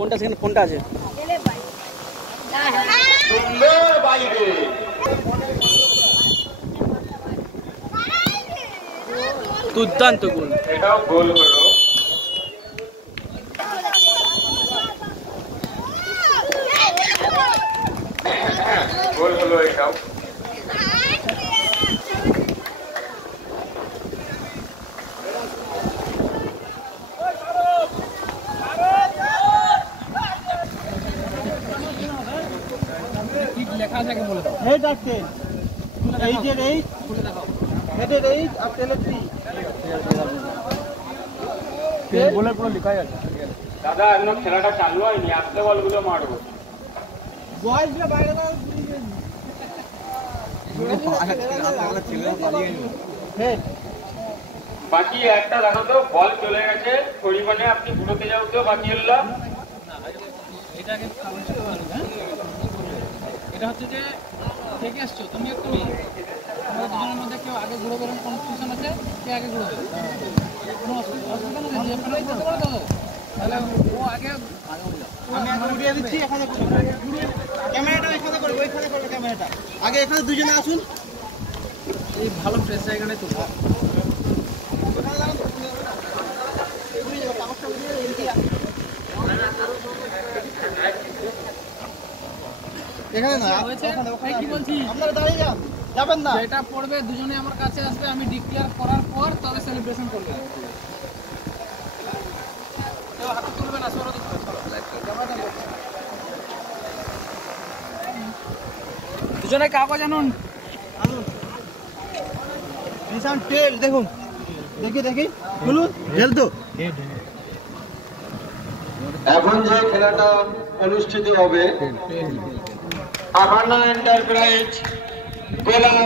কোনটা সেখানে কোনটা আছে সুন্দর বাইরে দুর্দান্ত গোল এটাও গোল হলো গোল হলো এটাও লেখা আছে বলে দাও হেড আর টেল এইচের এইচ খুলে দেখাও হেডের এইচ আর টেলের টি বলে পুরো লেখাই আছে দাদা এখনো খেলাটা চালু হয়নি আস্তে বলগুলো মারবো বয়সটা বাইরে দাও হেড বাকি একটা দেখো তো বল চলে গেছে পরিমাণে আপনি ঘুরোতে যাও তো বাকি হলো এটাকে এটা হচ্ছে যে থেকে আসছো তুমি তোমাদের দুজনের মধ্যে কেউ আগে ঘুরে বেরোন কম্পিটিশন আছে কে আগে ঘুরে কোনো অসুবিধা নেই যে আপনারাই করতে পারো তো তাহলে ও আগে আমি আগে উড়িয়ে দিচ্ছি এখানে ক্যামেরাটা এখানে করবে ওইখানে করবে ক্যামেরাটা আগে এখানে দুজনে আসুন এই ভালো ফ্রেশ জায়গাটাই তো এখানে না কি বলছি আপনারা দাঁড়িয়ে যান যাবেন না যেটা পড়বে দুজনে আমার কাছে আসবে আমি ডিক্লেয়ার করার পর তবে সেলিব্রেশন করবে কেউ হাতে তুলবে না সরো দিতে দুজনে কাগজ আনুন নিশান টেল দেখুন দেখি বলুন টেল তো এখন যে খেলাটা অনুষ্ঠিত হবে আহানা এন্টারপ্রাইজ গোলাম